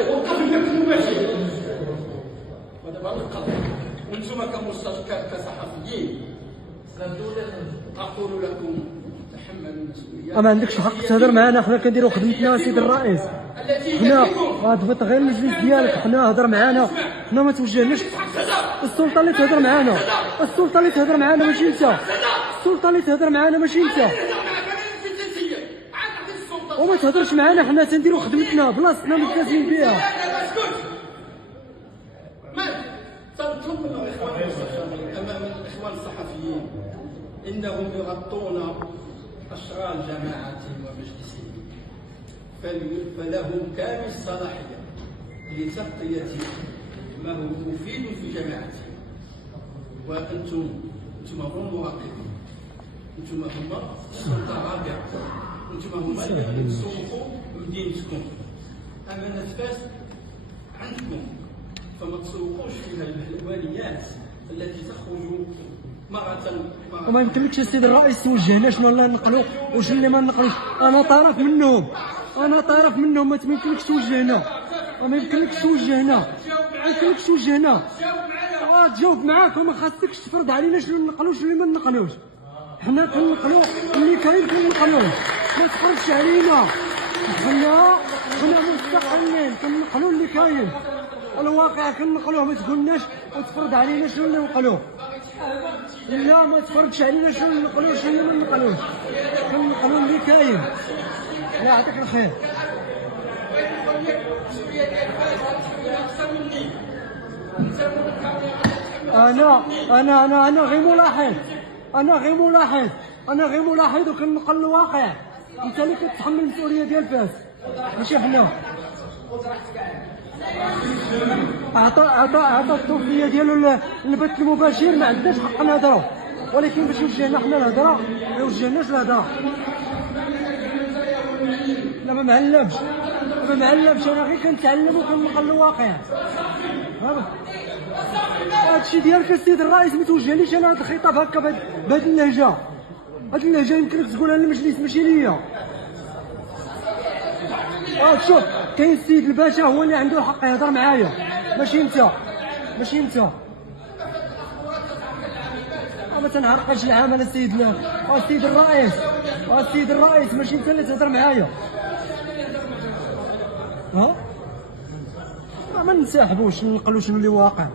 وقف البث المباشر ودابا القضاء. وانتم كصحفيين اقول لكم تحملوا المسؤوليه. ما عندكش الحق تهضر معنا، حنا كنديروا خدمتنا سيدي الرئيس. حنا غتبط غير المجلس ديالك، حنا هضر معنا، حنا ما توجهناش. السلطه اللي تهضر معنا، السلطه اللي تهضر معنا ماشي انت، السلطه اللي تهضر معنا ماشي انت. وما تهضرش معنا، حنا تنديروا خدمتنا بلاصتنا ملتزمين بها. تطلب من الاخوان امام الاخوان الصحفيين انهم يغطون اشغال جماعتهم ومجلسهم، فلهم كامل الصلاحيه لتغطيه ما هو مفيد في جماعتهم. وانتم هم المراقبين، انتم هم السلطه الرابعه، انتم هما اللي تسوقوا مدينتكم. اما النفاس عندكم، فما تسوقوش فيها البهلوانيات التي تخرج مرة. وما يمكنلكش السيد الرئيس توجهنا شنو لا نقلوا وشنو اللي ما نقلوش. انا طرف منهم، انا طرف منهم، ما يمكنلكش توجهنا، ما يمكنلكش توجهنا، ما يمكنلكش توجهنا. تجاوب معاك وما خاصكش تفرض علينا شنو نقلوا شنو اللي ما نقلوش. حنا كنقلوا اللي كاين كنقلوه، ما تفرضش علينا. حنا مستقلين كنقلوا اللي كاين، الواقع كنقلوه، ما تقولناش وتفرض علينا شنو اللي نقلوه. لا، ما تفرضش علينا شنو اللي نقلوه شنو اللي ما نقلوش، كنقلوا اللي كاين. الله يعطيك الخير. انا غير ملاحظ، انا غير ملاحظ وكنقل الواقع. انت اللي كتحمل المسؤوليه ديال فاس ماشي حنا. عطى التوفيه ديالو البث المباشر، ما عندناش حق نهضروا، ولكن باش يوجهنا حنا الهضره ما يوجهناش الهضره. لا ما معلمش، انا غير كنتعلم وكنقل الواقع. هادشي ديالك السيد الرئيس، ما توجهليش انا هاد الخطاب هكا بهاد اللهجه. هاد اللهجه يمكنك تقولها للمجلس ماشي ليا. شوف، كاين السيد الباشا هو اللي عنده الحق يهضر معايا، ماشي انت. ما تنعرقش العمل السيد الرئيس، ماشي انت اللي تهضر معايا. ما ننسحبوش، نقولوا شنو اللي واقع.